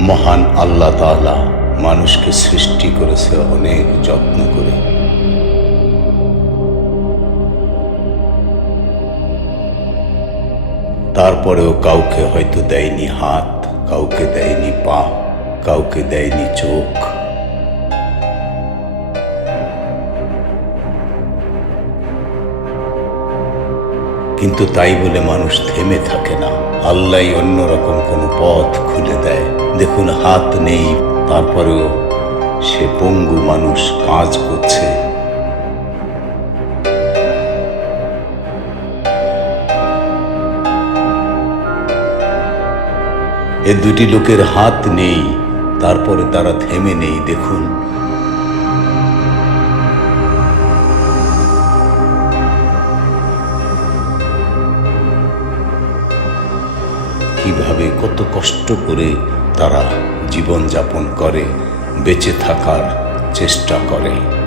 মহান আল্লাহ তাআলা মানুষকে সৃষ্টি করেছে অনেক যত্ন করে। তারপরেও কাউকে হয়তো দেয়নি হাত, কাউকে দেয়নি পা, কাউকে দেয়নি চোখ। কিন্তু তাই বলে মানুষ থেমে থাকে না। আল্লাহই অন্যরকম কোনো পথ খুলে দেয়। দেখুন, হাত নেই, তারপরেও সে পঙ্গু মানুষ কাজ করছে। এ দুটি লোকের হাত নেই, তারপরে তারা থেমে নেই। দেখুন, কিভাবে কত কষ্ট করে তারা জীবন যাপন করে, বেঁচে থাকার চেষ্টা করে।